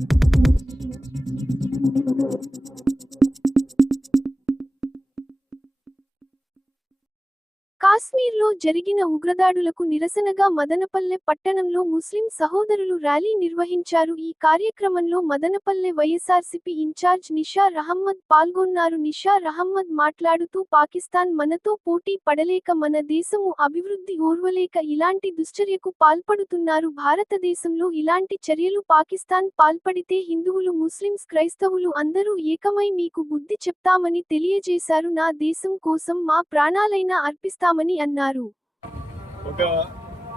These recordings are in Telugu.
Thank you. కాశ్మీర్లో జరిగిన ఉగ్రదాడులకు నిరసనగా మదనపల్లె పట్టణంలో ముస్లిం సహోదరులు ర్యాలీ నిర్వహించారు. ఈ కార్యక్రమంలో మదనపల్లె వైఎస్ఆర్సీపీ ఇన్ఛార్జ్ నిషార్ అహమ్మద్ పాల్గొన్నారు. నిషార్ అహమ్మద్ మాట్లాడుతూ పాకిస్తాన్ మనతో పోటీ పడలేక మన దేశము అభివృద్ధి ఓర్వలేక ఇలాంటి దుశ్చర్యకు పాల్పడుతున్నారు. భారతదేశంలో ఇలాంటి చర్యలు పాకిస్తాన్ పాల్పడితే హిందువులు ముస్లింస్ క్రైస్తవులు అందరూ ఏకమై మీకు బుద్ధి చెప్తామని తెలియజేశారు. నా దేశం కోసం మా ప్రాణాలైనా అర్పిస్తామని అన్నారు. ఒక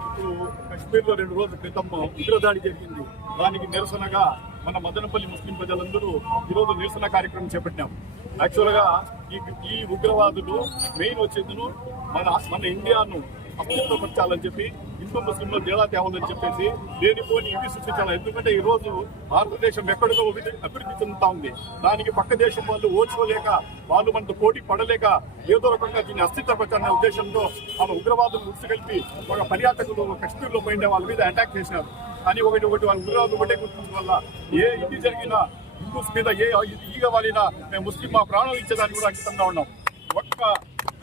ఇప్పుడు కశ్మీర్లో రెండు రోజుల క్రితం ఉగ్రదాడి జరిగింది. దానికి నిరసనగా మన మదనపల్లి ముస్లిం ప్రజలందరూ ఈరోజు నిరసన కార్యక్రమం చేపట్టాం. యాక్చువల్గా ఈ ఈ ఉగ్రవాదులు మెయిన్ వచ్చేందును మన మన ఇండియాను అస్తిత్వపరచాలని చెప్పి హిందూ ముస్లింలో తేడా తేవాలని చెప్పేసి లేనిపోని ఇవి సృష్టించాలి. ఎందుకంటే ఈ రోజు భారతదేశం ఎక్కడికో అభివృద్ధి అభివృద్ధి చెందుతా ఉంది. దానికి పక్క దేశం వాళ్ళు ఓచుకోలేక వాళ్ళు మనతో పోటీ పడలేక ఏదో రకంగా దీన్ని అస్తిత్వపరచాలనే ఉద్దేశంతో మన ఉగ్రవాదులు ముడిసి ఒక పర్యాటకులు కశ్మీర్లో పోయిన వాళ్ళ మీద అటాక్ చేసినారు కానీ ఒకటి ఒకటి వాళ్ళ ఉగ్రవాదులు ఒకటే గుర్తించడం వల్ల ఏ ఇది జరిగినా హిందూస్ మీద ఏ ఈగ వాలినా మేము ముస్లిం మా ప్రాణాలు ఇచ్చేదానికి కూడా అంకితంగా ఉన్నాం. ఒక్క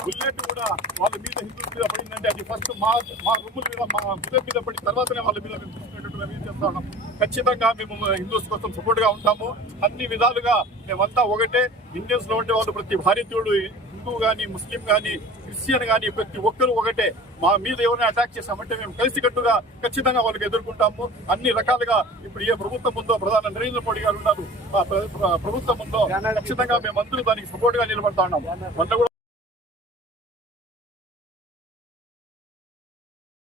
బుల్లెట్ కూడా వాళ్ళ మీద హిందూస్ మీద పడిందంటే అది ఫస్ట్ మా మా రూముల మీద మా హృదయం మీద పడిన తర్వాతనే వాళ్ళ మీద మేము చూసుకునేటట్టు మేము చేస్తా? ఉన్నాం ఖచ్చితంగా మేము హిందూస్ కోసం సపోర్ట్గా ఉంటాము. అన్ని విధాలుగా మేమంతా ఒకటే. ఇండియన్స్లో ఉండే వాళ్ళు ప్రతి భారతీయుడు హిందూ కానీ ముస్లిం కానీ క్రిస్టియన్ కానీ ప్రతి ఒక్కరు ఒకటే. మా మీద ఎవరైనా అటాక్ చేశామంటే మేము కలిసికట్టుగా ఖచ్చితంగా వాళ్ళకి ఎదుర్కొంటాము. అన్ని రకాలుగా ఇప్పుడు ఏ ప్రభుత్వం ఉందో ప్రధాని నరేంద్ర మోడీ గారు ఉన్నారు ప్రభుత్వం ఉందో ఖచ్చితంగా మేమందరూ దానికి సపోర్ట్గా నిలబడతా ఉన్నాము. మొన్న కూడా